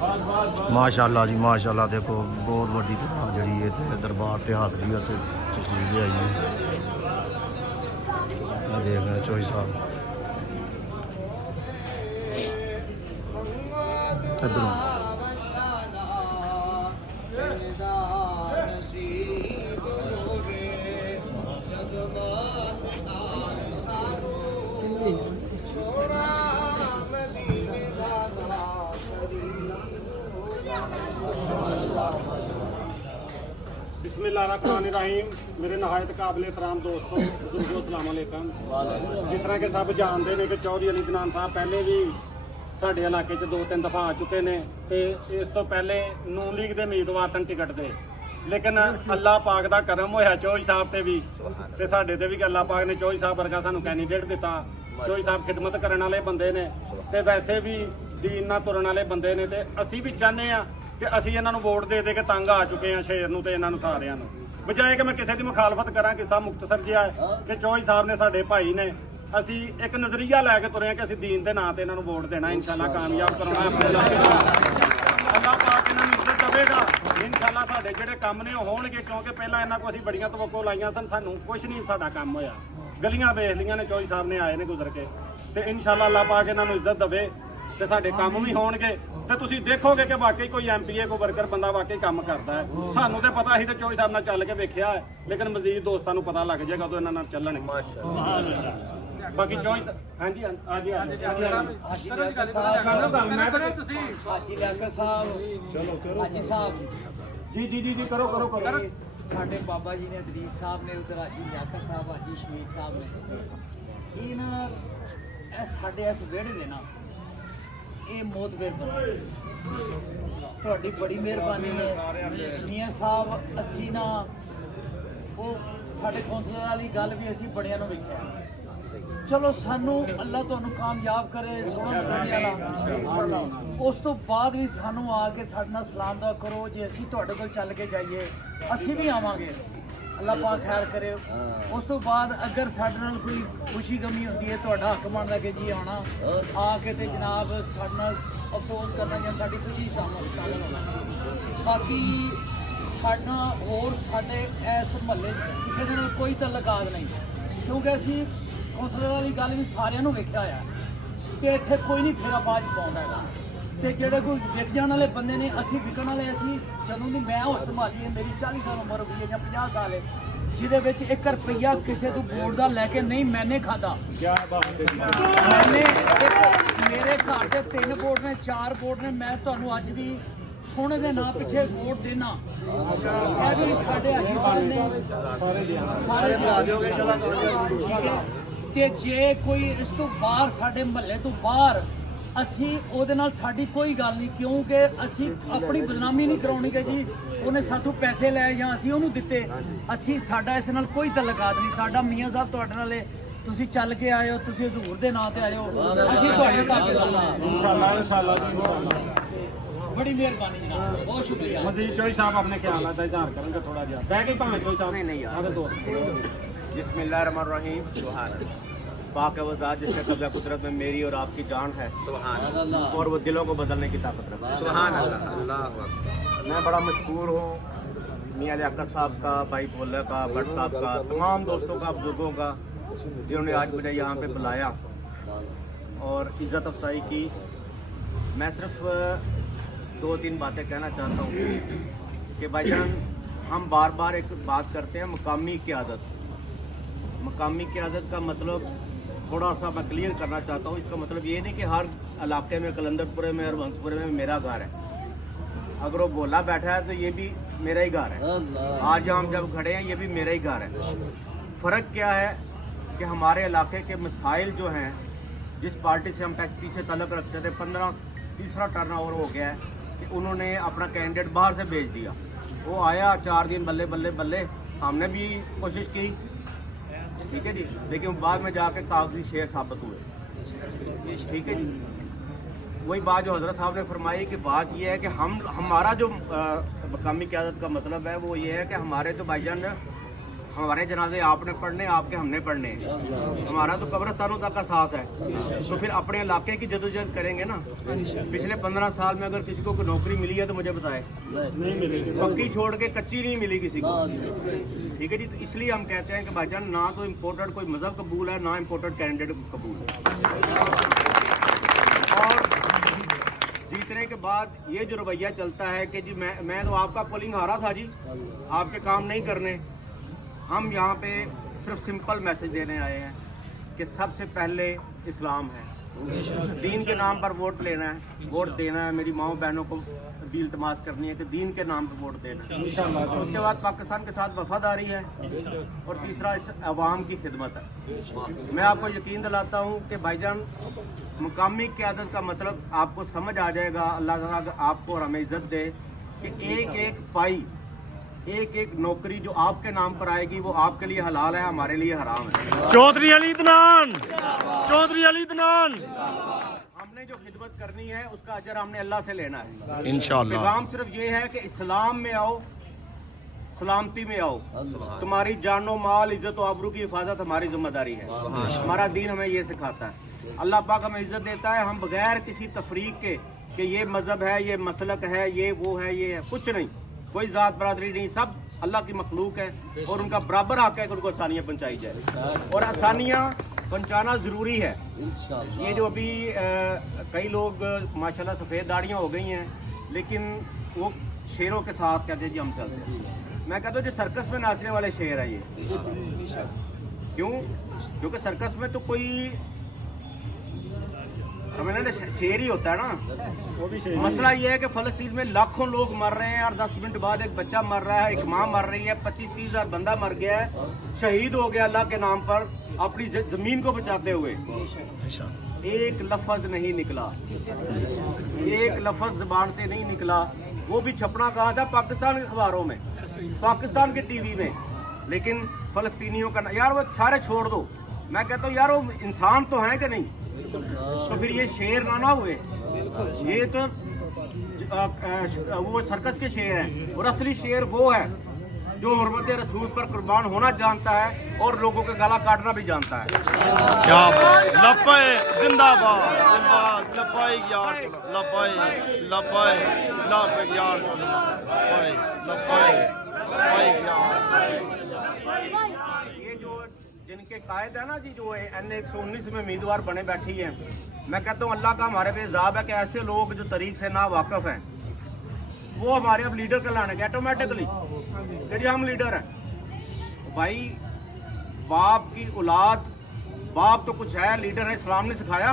माशाअल्लाह जी माशाअल्लाह। देखो बहुत बड़ी किताब जी दरबार ते हाजरी से तशरीफ आई है। देख रहे हैं चौधरी साहब इधरों बिस्मिल्लाहिर्रहमानिर्रहीम। मेरे नहायत काबिल एहतराम दोस्तों, बुजुर्गों, अस्सलाम वालेकुम। जिस तरह के सब जानते हैं कि चौधरी अली अदनान साहब पहले भी साढ़े इलाके 'ਚ 2-3 दफ़ा आ चुके हैं तो इस तो पहले नून लीग के उम्मीदवार सन टिकट से, लेकिन अल्लाह पाक का करम होया चौधरी साहब से भी ते साडे ते भी अल्लाह पाक ने चौधरी साहब वर्गा सानू कैंडीडेट दिता। चौधरी साहब खिदमत करने वाले बंदे ने ते वैसे भी दीन नाल तुरन वाले बंदे ने ते असी भी चाहते हैं कि असी इन्हां नूं वोट दे दे के तंग आ चुके हैं शेर नूं ते इन्हां नूं सारिआं नूं। बजाए कि मैं किसी की मुखालफत करा, किस्सा मुख्तसर जिहा है कि चौधरी साहब ने साडे भाई ने असी एक नज़रिया लैके तुरे कि असी दीन के नाँ से इन्होंने वोट देना, इंशाअल्लाह कामयाब करना अपने इलाके दा। अल्लाह पाक इन्होंने इज्जत देवेगा इंशाअल्लाह। साडे जिहड़े काम ने होणगे, क्योंकि पहला इन्हां को असी बड़ियां तवक्को लाइयां सन, सानू कुछ नहीं साडा काम होया। गलियां वेख लियां ने चौधरी साहब ने आए ने गुजर के, ते इंशाअल्लाह अल्लाह पाक इन्होंने इज्जत देवे ते साडे काम भी होणगे ते तुसीं देखोगे कि वाकई कोई MPA को वर्कर बंदा वाकई काम करता है। सानू तो पता ही तो चौधरी साहब नाल चल के वेखिया है, लेकिन मजीद दोस्तां नूं पता लग जाएगा तो इन्हां नाल चलणगे। बाकी चौधरी हाँ जी हाजी हाजी जी जी जी जी करो करो करो। साडे बाबा जी ने अदरीस साहब ने उधर हाजी लियाकत साहब, हाजी शमीद साहब ने ये ना साडे इस विहड़े ने ना ये मोतबेर बने। तुहाडी बड़ी मेहरबानी है मियाँ साहब। असी ना वो साडे कौंसलर वाली गल भी असी बड़ियां नूं वेखिआ। चलो सानू अल्लाह तुहानू कामयाब करे सोहना बताने वाला। उस तो बाद भी सानू आके साडे नाल सलाम दुआ करो। जे असी तुहाडे कोल चल के जाइए असी भी आवांगे, अल्लाह पाक खैर करे। उस तो बाद अगर साडे नाल कोई खुशी गमी होंदी है तुहाडा हक बनदा कि जी आना आके ते जनाब साडे नाल अफसोस करना या साडी खुशी शामिल होना। बाकी साडा होर साडे इस महल्ले किसी दे नाल कोई तल्लकात नहीं, क्योंकि असी कौंसलर वाली गल भी सारिਆਂ ਨੂੰ ਵੇਖਿਆ ਆ कि ਇੱਥੇ ਕੋਈ ਨਹੀਂ ਫੇਰਾ ਬਾਜ ਪਾਉਂਦਾ ਹੈਗਾ। ਤੇ ਜਿਹੜੇ ਕੋਈ ਵਿਕ ਜਾਣ ਵਾਲੇ ਬੰਦੇ ਨੇ, ਅਸੀਂ ਵਿਕਣ ਵਾਲੇ ਅਸੀਂ ਜਦੋਂ ਦੀ ਮੈਂ ਹੋਸ਼ ਸੰਭਾਲੀ ਹੈ, ਮੇਰੀ 40 ਸਾਲ ਉਮਰ ਹੋ ਗਈ ਹੈ ਜਾਂ 50 ਸਾਲ ਹੈ, ਜਿਹਦੇ ਵਿੱਚ 1 ਰੁਪਈਆ ਕਿਸੇ ਤੋਂ ਵੋਟ ਦਾ ਲੈ ਕੇ ਨਹੀਂ ਮੈਨੇ ਖਾਦਾ। ਮੈਨੇ ਮੇਰੇ ਘਰ ਦੇ 3 ਵੋਟ ਨੇ 4 ਵੋਟ ਨੇ, ਮੈਂ ਤੁਹਾਨੂੰ ਅੱਜ ਵੀ ਸੋਹਣੇ ਦੇ ਨਾਂ ਪਿੱਛੇ ਵੋਟ ਦੇਣਾ। ਇਹ ਵੀ ਸਾਡੇ ਹਾਜੀ ਸਾਹਿਬ ਨੇ ਸਾਰੇ ਠੀਕ ਹੈ। ਤੇ ਜੇ ਕੋਈ ਇਸ ਤੋਂ ਬਾਹਰ ਸਾਡੇ ਮਹੱਲੇ ਤੋਂ ਬਾਹਰ ਅਸੀਂ ਉਹਦੇ ਨਾਲ ਸਾਡੀ ਕੋਈ ਗੱਲ ਨਹੀਂ, ਕਿਉਂਕਿ ਅਸੀਂ ਆਪਣੀ ਬਦਨਾਮੀ ਨਹੀਂ ਕਰਾਉਣੀ ਕਿ ਜੀ ਉਹਨੇ ਸਾਥੋਂ ਪੈਸੇ ਲਏ ਜਾਂ ਅਸੀਂ ਉਹਨੂੰ ਦਿੱਤੇ। ਅਸੀਂ ਸਾਡਾ ਇਸ ਨਾਲ ਕੋਈ ਤਲਕਾਤ ਨਹੀਂ। ਸਾਡਾ ਮੀਆਂ ਸਾਹਿਬ ਤੁਹਾਡੇ ਨਾਲ ਤੁਸੀਂ ਚੱਲ ਕੇ ਆਏ ਹੋ, ਤੁਸੀਂ ਹਜ਼ੂਰ ਦੇ ਨਾਂ ਤੇ ਆਏ ਹੋ, ਅਸੀਂ ਤੁਹਾਡੇ ਤਾਬੇਦਾਰ ਹਾਂ इंशाअल्लाह इंशाअल्लाह जी इंशाअल्लाह। बड़ी मेहरबानी जनाब, बहुत शुक्रिया। मजीद चौधरी साहब अपने ख्याल का इजहार करेंगे थोड़ा जिहा बैठ के भावें चौधरी साहब नहीं यार दोस्त। बिस्मिल्लाहिर्रहमानिर्रहीम। सुभान पाक है वो ज़ात जिसके कब्ज़ा कुदरत में मेरी और आपकी जान है। सुभान अल्लाह। और वो दिलों को बदलने की ताकत रखता है। सुभान अल्लाह। मैं बड़ा मशहूर हूँ मियाँ लियाकत साहब का, भाई भोला का, भट्ट साहब का, तमाम दोस्तों का, बुजुर्गों का, जिन्होंने आज मुझे यहाँ पे बुलाया और इज़्ज़त अफसाई की। मैं सिर्फ 2-3 बातें कहना चाहता हूँ कि भाईजान हम बार बार एक बात करते हैं मकामी क़यादत। मकामी क़यादत का मतलब थोड़ा सा मैं क्लियर करना चाहता हूँ। इसका मतलब ये नहीं कि हर इलाके में, कलंदरपुरे में और वंशपुरे में मेरा घर है। अगर वो बोला बैठा है तो ये भी मेरा ही घर है। आज हम जब खड़े हैं ये भी मेरा ही घर है। फ़र्क क्या है कि हमारे इलाके के मसाइल जो हैं, जिस पार्टी से हम पीछे तल्लुक़ रखते थे, 15 टर्न ओवर हो गया है कि उन्होंने अपना कैंडिडेट बाहर से भेज दिया। वो आया 4 दिन बल्ले बल्ले बल्ले, हमने भी कोशिश की, ठीक है जी, लेकिन बाद में जाके कागजी शेर साबित हुए। ठीक है जी, वही बात जो हज़रत साहब ने फरमाई कि बात ये है कि हमारा जो मकामी क़यादत का मतलब है वो ये है कि हमारे तो भाईजान हमारे जनाजे आपने पढ़ने, आपके हमने पढ़ने, हमारा तो कब्रिस्तानों तक का साथ है। तो फिर अपने इलाके की जदोजहद करेंगे ना। पिछले 15 साल में अगर किसी को कोई नौकरी मिली है तो मुझे बताए, नहीं मिलेगी। पक्की छोड़ के कच्ची नहीं मिली किसी को। ठीक है जी, तो इसलिए हम कहते हैं कि भाईजान ना तो इम्पोर्टेड कोई मजहब कबूल है, ना इम्पोर्टेड कैंडिडेट कबूल है। और जीतने के बाद ये जो रवैया चलता है कि जी मैं तो आपका पोलिंग हारा था जी, आपके काम नहीं करने। हम यहाँ पे सिर्फ सिंपल मैसेज देने आए हैं कि सबसे पहले इस्लाम है, दीन के नाम पर वोट लेना है, वोट देना है। मेरी माओ बहनों को भी इल्तमास करनी है कि दीन के नाम पर वोट देना है। उसके बाद पाकिस्तान के साथ वफादारी है, और तीसरा इस अवाम की खिदमत है। मैं आपको यकीन दिलाता हूँ कि भाईजान मुकामी क़यादत का मतलब आपको समझ आ जाएगा। अल्लाह ताला आपको और हमें इज्जत दे कि एक एक पाई, एक एक नौकरी जो आपके नाम पर आएगी वो आपके लिए हलाल है, हमारे लिए हराम है। चौधरी अली इत्मीनान, चौधरी अली इत्मीनान। हमने जो खिदमत करनी है उसका अजर हमने अल्लाह से लेना है। इंशाअल्लाह। पैगाम सिर्फ ये है कि इस्लाम में आओ, सलामती में आओ। तुम्हारी जानो माल, इज्जत और आबरू की हिफाजत हमारी जिम्मेदारी है। हमारा दीन हमें ये सिखाता है। अल्लाह पाक हमें इज्जत देता है। हम बगैर किसी तफरीक के कि ये मजहब है, ये मसलक है, ये वो है, ये है, कुछ नहीं, कोई जात बरादरी नहीं, सब अल्लाह की मखलूक है और उनका बराबर हक है कि उनको आसानियाँ पहुँचाई जाए। और आसानियाँ पहुँचाना ज़रूरी है। ये जो अभी कई लोग माशाल्लाह सफ़ेद दाढ़ियाँ हो गई हैं, लेकिन वो शेरों के साथ कहते हैं जी हम चलते हैं। मैं कहता हूँ जो सर्कस में नाचने वाले शेर है ये। क्यों? क्योंकि सर्कस में तो कोई समझना शेर ही होता है ना। वो भी सही। मसला ये है कि फ़लस्तीन में लाखों लोग मर रहे हैं और 10 मिनट बाद एक बच्चा मर रहा है, एक माँ मर रही है, 25-30 हज़ार बंदा मर गया है, शहीद हो गया अल्लाह के नाम पर अपनी ज़मीन को बचाते हुए। एक लफ्ज़ नहीं निकला, एक लफ्ज़ ज़बान से नहीं निकला। वो भी छपना कहा था पाकिस्तान के अखबारों में, पाकिस्तान के टीवी में। लेकिन फ़लस्तीनियों का यार वो सारे छोड़ दो। मैं कहता हूँ यार वो इंसान तो हैं कि नहीं, तो फिर ये शेर ना हुए। ये तो वो सर्कस के शेर हैं, और असली शेर वो है जो हुर्मत रसूल पर कुर्बान होना जानता है और लोगों के गला काटना भी जानता है। क्या लपे जिंदाबाद, जिंदाबाद लपाई यार, लपाई लपाई लपाई यार, लपाई लपाई लपाई यार। ये जो जिनके कायद है ना जी, जो NA 119 में उम्मीदवार बने बैठी हैं, मैं कहता हूँ अल्लाह का हमारे पे इज़ाब है कि ऐसे लोग जो तरीक से ना वाकिफ हैं वो हमारे अब लीडर कहलाने के ऑटोमेटिकली कि हम लीडर हैं। भाई बाप की औलाद, बाप तो कुछ है, लीडर है। इस्लाम ने सिखाया।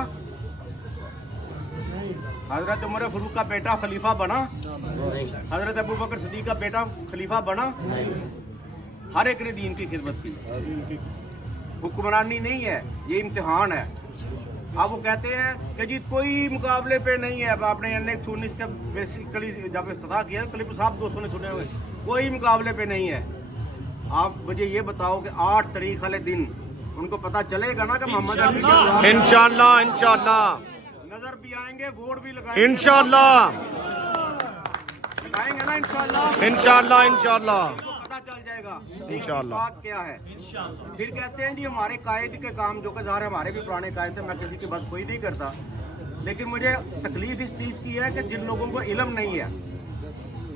हजरत उमर फारूक का बेटा खलीफा बना, हजरत अबू बकर सिद्दीक का बेटा खलीफा बना। हर एक ने दीन की खिदमत की। हुक्मरानी नहीं है, ये इम्तिहान है। अब वो कहते हैं कि जी कोई मुकाबले पे नहीं है। अब आपने NA 119 का बेसिकली जब इफ्तिताह किया, क्लिप साहब दोस्तों ने सुने हुए, कोई मुकाबले पे नहीं है। आप मुझे ये बताओ कि 8 तारीख वाले दिन उनको पता चलेगा ना कि मोहम्मद अली इंशाअल्लाह, इंशाअल्लाह नजर भी आएंगे, वोट भी लगाएंगे, इंशाअल्लाह, लगाएंगे ना इंशाअल्लाह, इंशाअल्लाह, इंशाअल्लाह पता चल जाएगा इंशाअल्लाह। बात क्या है। फिर कहते हैं जी हमारे कायद के काम, जो कि ज़ाहिर है हमारे भी पुराने कायद थे, मैं किसी की बात कोई नहीं करता, लेकिन मुझे तकलीफ इस चीज़ की है कि जिन लोगों को इल्म नहीं है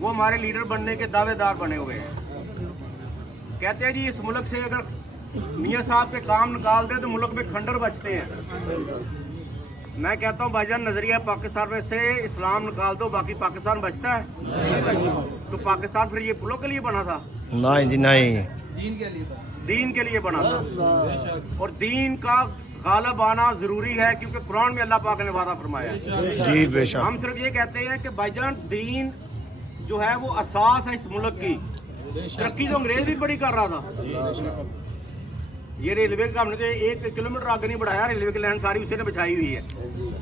वो हमारे लीडर बनने के दावेदार बने हुए हैं। कहते हैं जी इस मुल्क से अगर मियाँ साहब के काम निकाल दे तो मुल्क में खंडर बचते हैं। मैं कहता हूँ भाईजान नजरिया पाकिस्तान में से इस्लाम निकाल दो, बाकी पाकिस्तान बचता है। तो पाकिस्तान फिर ये पुलों के लिए बना था? नहीं जी नहीं, दीन के लिए बना था। और दीन का गालिब आना जरूरी है, क्योंकि कुरान में अल्लाह पाक ने वादा फरमाया है। जी बेशक। हम सिर्फ ये कहते हैं कि भाईजान दीन जो है वो असास है इस मुल्क की। तरक्की तो अंग्रेज भी बड़ी कर रहा था। ये रेलवे का हमने तो 1 किलोमीटर आगे नहीं बढ़ाया, रेलवे की लाइन सारी उसी ने बिछाई हुई है।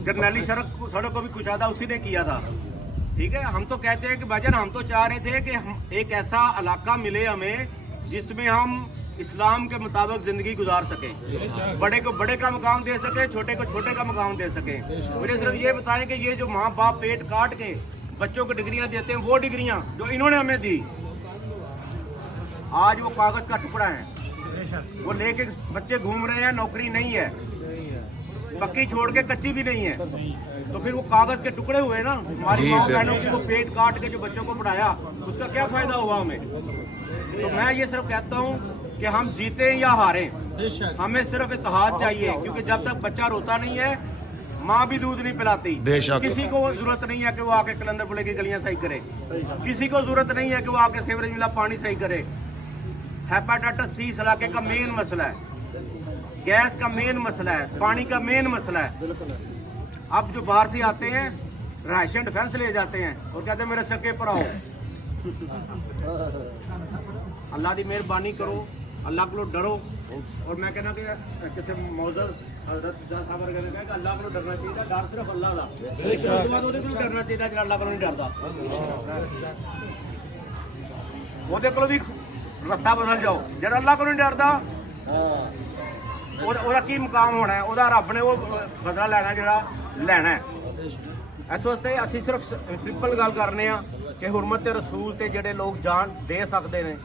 जरनैली सड़क को भी कुशादा उसी ने किया था। ठीक है, हम तो कहते हैं कि भाईजान हम तो चाह रहे थे कि हम एक ऐसा इलाका मिले हमें जिसमें हम इस्लाम के मुताबिक जिंदगी गुजार सकें, बड़े को बड़े का मकाम दे सकें, छोटे को छोटे का मकाम दे सकें। मुझे सिर्फ ये बताएं कि ये जो माँ बाप पेट काट के बच्चों को डिग्रियां देते हैं, वो डिग्रियां जो इन्होंने हमें दी, आज वो कागज का टुकड़ा है, वो लेके बच्चे घूम रहे हैं, नौकरी नहीं है, पक्की छोड़ के कच्ची भी नहीं है, तो फिर वो कागज के टुकड़े हुए ना। हमारी माँ बहनों की वो पेट काट के जो बच्चों को पढ़ाया, उसका क्या फायदा हुआ हमें। तो मैं ये सिर्फ कहता हूँ कि हम जीते या हारें, हमें सिर्फ इत्तेहाद चाहिए, क्योंकि जब तक बच्चा रोता नहीं है माँ भी दूध नहीं पिलाती। बेशक। किसी को जरूरत नहीं है कि वो आके कलंदर पुले की गलियां सही करे, किसी को जरूरत नहीं है कि वो आके सीवरेज मिला पानी सही करे। हेपेटाइटिस सी इस इलाके का मेन मसला है, गैस का मेन मसला है, पानी का मेन मसला है। अब जो बाहर से आते हैं राशन डिफेंस ले जाते हैं और कहते हैं मेरे सके पर आओ। अल्लाह की मेहरबानी करो, अल्लाह को डरो। और मैं कहना कि किसी मौजूद हजरत साहब ने कहा कि अल्लाह को डरना चाहिए, डर सिर्फ अल्लाह का, उसके बाद वो डरना चाहिए जो अल्लाह को नहीं डरता। वो को भी रास्ता बदल जाओ, जो अल्लाह को नहीं डरता ਉਹਦਾ ਕੀ ਮੁਕਾਮ ਹੋਣਾ ਹੈ, ਉਹਦਾ ਰੱਬ ਨੇ ਉਹ ਬਦਲਾ ਲੈਣਾ ਜਿਹੜਾ ਲੈਣਾ ਹੈ। ਇਸ ਵਾਸਤੇ ਅਸੀਂ ਸਿਰਫ ਸਿੰਪਲ ਗੱਲ ਕਰਨੇ ਆ ਕਿ ਹੁਰਮਤ ਤੇ ਰਸੂਲ ਤੇ ਜਿਹੜੇ ਲੋਕ ਜਾਨ ਦੇ ਸਕਦੇ ਨੇ,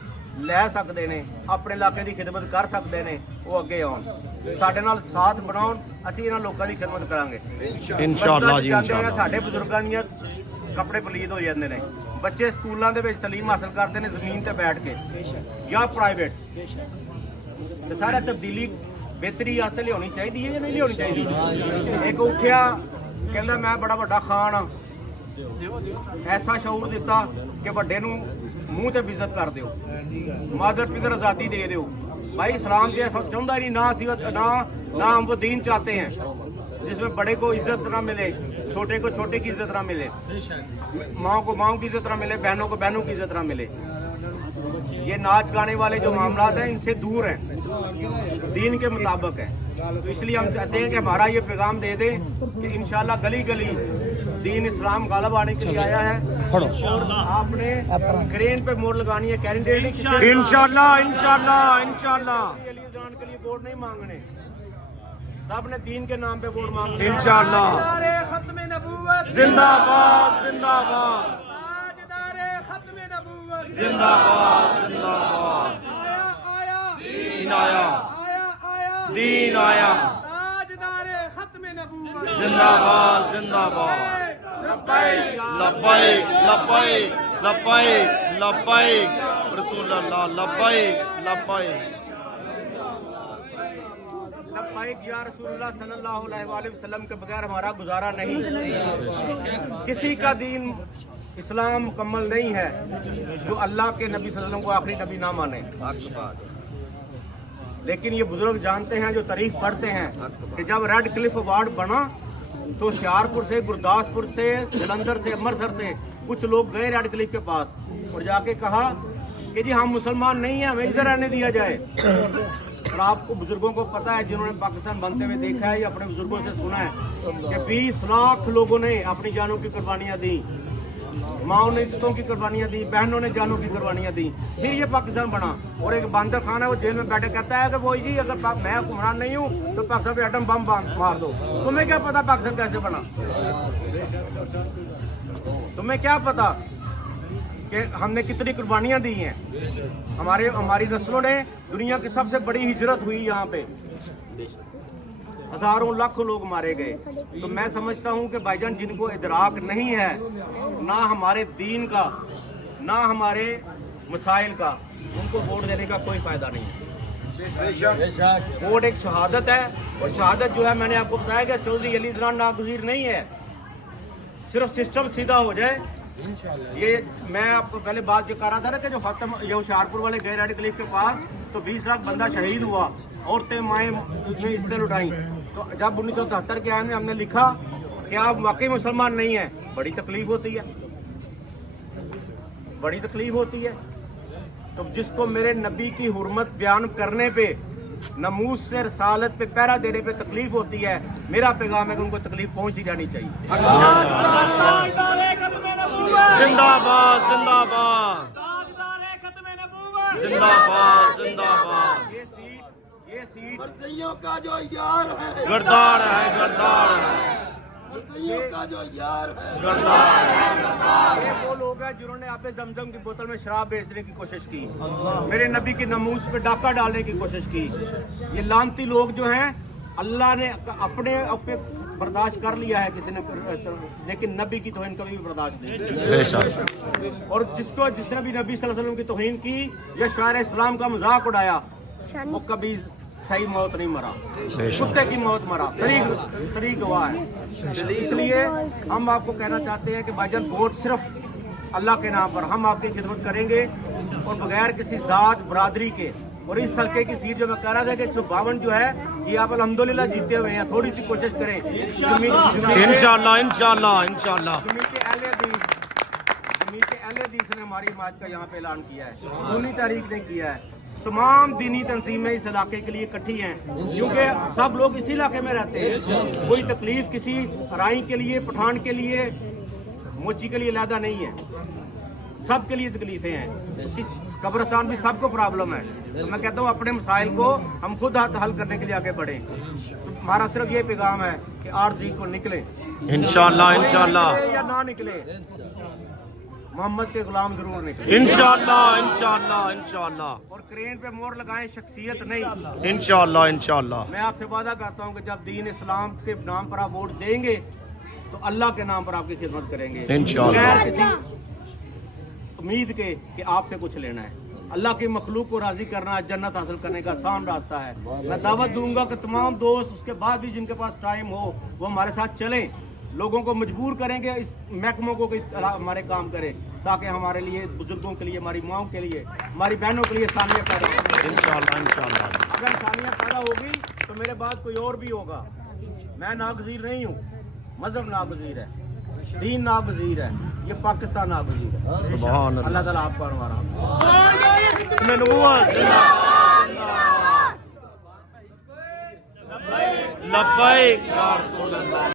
ਲੈ ਸਕਦੇ ਨੇ, ਆਪਣੇ ਇਲਾਕੇ ਦੀ ਖਿਦਮਤ ਕਰ ਸਕਦੇ ਨੇ, ਉਹ ਅੱਗੇ ਆਉਣ, ਸਾਡੇ ਨਾਲ ਸਾਥ ਬਣਾਉਣ, ਅਸੀਂ ਇਹਨਾਂ ਲੋਕਾਂ ਦੀ ਖਿਦਮਤ ਕਰਾਂਗੇ ਇਨਸ਼ਾਅੱਲਾ ਜੀ। ਇਨਸ਼ਾਅੱਲਾ ਸਾਡੇ ਬਜ਼ੁਰਗਾਂ ਦੀਆਂ ਕੱਪੜੇ ਪਲੀਤ ਹੋ ਜਾਂਦੇ ਨੇ, ਬੱਚੇ ਸਕੂਲਾਂ ਦੇ ਵਿੱਚ ਤਾਲੀਮ ਹਾਸਲ ਕਰਦੇ ਨੇ ਜ਼ਮੀਨ ਤੇ ਬੈਠ ਕੇ ਜਾਂ ਪ੍ਰਾਈਵੇਟ, ਤੇ ਸਾਰਾ ਤਬਦੀਲੀ बेहतरी वास्ते लियानी चाहिए है या नहीं लियानी चाहिए। एक उठिया कहता मैं बड़ा बड़ा खान हाँ, ऐसा शऊर दिता कि बड़े नूं मूँह ते बेइज्जत कर दिओ, मदर पितर आज़ादी दे दिओ। भाई इस्लाम ये चाहता नहीं, ना हम वो दीन चाहते हैं जिसमें बड़े को इज्जत ना मिले, छोटे को छोटे की इज्जत ना मिले, माँ को माँ की इज्जत ना मिले, बहनों को बहनों की इज्जत ना मिले। ये नाच गाने वाले जो मामला हैं इनसे दूर हैं, दीन के मुताबिक है। तो इसलिए हम चाहते हैं कि हमारा ये पैगाम दे दें कि इंशाल्लाह गली गली दीन इस्लाम गालिब आने के लिए आया है। और आपने क्रेन पे मोड़ लगानी है, कैंडिडेट इंशाल्लाह इंशाल्लाह इंशाल्लाह के लिए वोट नहीं मांगने, सब ने दीन के नाम पे वोट मांगने इंशाल्लाह। जिंदाबाद जिंदाबाद जिंदाबाद जिंदाबाद। दीन आया दीन आया, जिंदाबाद जिंदाबाद। लब्बैक लब्बैक लब्बैक लब्बैक लब्बैक रसूल अल्लाह, लब्बैक लब्बैक लब्बैक या रसूलुल्लाह सल्लल्लाहु अलैहि वसल्लम के बगैर हमारा गुजारा नहीं। किसी का दीन इस्लाम मुकम्मल नहीं है जो अल्लाह के नबी सल्लल्लाहु अलैहि वसल्लम को आखिरी नबी ना माने। लेकिन ये बुजुर्ग जानते हैं, जो तारीख पढ़ते हैं, कि जब रेड क्लिफ अवार्ड बना तो होशियारपुर से, गुरदासपुर से, जलंधर से, अमृतसर से कुछ लोग गए रेड क्लिफ के पास और जाके कहा कि जी हम मुसलमान नहीं हैं, हमें इधर रहने दिया जाए। और आपको बुजुर्गों को पता है, जिन्होंने पाकिस्तान बनते हुए देखा है या अपने बुजुर्गों से सुना है कि 20 लाख लोगों ने अपनी जानों की कुर्बानियां दी, माओ ने इज्जतों की कुर्बानियां दी, बहनों ने जानों की कुर्बानियां दी, फिर ये पाकिस्तान बना। और एक बंदर खान है, वो जेल में बैठे कहता है कि वो जी अगर मैं हुक्मरान नहीं हूँ तो पाकिस्तान पे एटम बम मार दो। तुम्हें क्या पता पाकिस्तान कैसे बना? तुम्हें क्या पता कि हमने कितनी कुर्बानियां दी हैं? हमारी नस्लों ने, दुनिया की सबसे बड़ी हिजरत हुई यहाँ पे, हजारों लाखों लोग मारे गए। तो मैं समझता हूँ कि भाईजान जिनको इदराक नहीं है ना हमारे दीन का ना हमारे मसाइल का, उनको वोट देने का कोई फायदा नहीं है। वोट एक शहादत है, और शहादत जो है मैंने आपको बताया कि चौधरी अली इदरान नागुज़ीर नहीं है। सिर्फ सिस्टम सीधा हो जाए। ये मैं आपको पहले बात जो कर रहा था ना कि जो खत्म ये होशियारपुर वाले गए रेड क्लिफ के पास तो 20 लाख बंदा शहीद हुआ, औरतें माएँ उसमें इज्जतें लुटाई। तो जब 1977 के आयन में हमने लिखा कि आप वाकई मुसलमान नहीं हैं, बड़ी तकलीफ होती है, बड़ी तकलीफ होती है। तो जिसको मेरे नबी की हुर्मत बयान करने पे, नमूस से रसालत पे पहरा देने पे तकलीफ होती है, मेरा पैगाम है कि उनको तकलीफ पहुंचती जानी चाहिए। जिंदाबाद जिंदाबाद जिंदाबाद जिंदाबाद। ये सीट मरसियों का जो यार है, गरदार है गरदार है मरसियों का जो यार है, गरदार है। ये वो लोग है जिन्होंने आपे जमजम की बोतल में शराब बेचने की कोशिश की, मेरे नबी की नमूस पे डाका डालने की कोशिश की। ये लानती लोग जो हैं, अल्लाह ने अपने अपने बर्दाश्त कर लिया है किसी ने, लेकिन नबी की तौहीन कभी भी बर्दाश्त नहीं। और जिसने भी नबी सल्लल्लाहु अलैहि वसल्लम की तौहीन की या शायर इस्लाम का मजाक उड़ाया, वो कभी सही मौत नहीं मरा, कुत्ते की मौत मरा, तरीक गवाह है। इसलिए हम आपको कहना चाहते हैं कि भाईजान वोट सिर्फ अल्लाह के नाम पर, हम आपकी खिदमत करेंगे और बगैर किसी जात बरादरी के। और इस हल्के की सीट जो मैं कह रहा था कि 152 जो है, ये आप अल्हम्दुलिल्लाह जीते हुए हैं। थोड़ी सी कोशिश करें इंशाल्लाह इंशाल्लाह इंशाल्लाह। जमीन के अहले हदीस ने हमारी हिमायत का यहाँ पे ऐलान किया है, खूनी तारीख ने किया है। तमाम दीनी तंजीमें इस इलाके के लिए इकट्ठी हैं, क्योंकि सब लोग इसी इलाके में रहते हैं। कोई तकलीफ किसी राई के लिए, पठान के लिए, मोची के लिए अलहदा नहीं है, सब के लिए तकलीफें हैं। कब्रिस्तान भी सबको प्रॉब्लम है। तो मैं कहता हूँ अपने मसाइल को हम खुद हल करने के लिए आगे बढ़े। तो हमारा सिर्फ ये पैगाम है कि 8 तारीख को निकले इंशाल्लाह इंशाल्लाह या ना निकले, मोहम्मद के गुलाम जरूर निकले इंशाल्लाह इंशाल्लाह इंशाल्लाह। और क्रेन पे मोहर लगाएं, शख्सियत नहीं। इंशाल्लाह इंशाल्लाह। मैं आपसे वादा करता हूँ कि जब दीन इस्लाम के नाम पर आप वोट देंगे तो अल्लाह के नाम पर आपकी खिदमत करेंगे, इंशाल्लाह। बगैर किसी उम्मीद के कि आपसे कुछ लेना है। अल्लाह की मखलूक को राजी करना जन्नत हासिल करने का आसान रास्ता है। मैं दावत दूंगा कि तमाम दोस्त, उसके बाद भी जिनके पास टाइम हो, वो हमारे साथ चलें, लोगों को मजबूर करेंगे, इस महकमों को इस हमारे काम करें, ताकि हमारे लिए, बुजुर्गों के लिए, हमारी माओं के लिए, हमारी बहनों के लिए सानियत पैदा हो। इंशाल्लाह इंशाल्लाह। अगर सानियत पैदा होगी तो मेरे बाद कोई और भी होगा। मैं नागजीर नहीं हूँ, मजहब नागजीर है, दीन नागजीर है, ये पाकिस्तान नागजीर है। सुभान अल्लाह ताला आपको और हमारा लब्बैक या रसूल अल्लाह।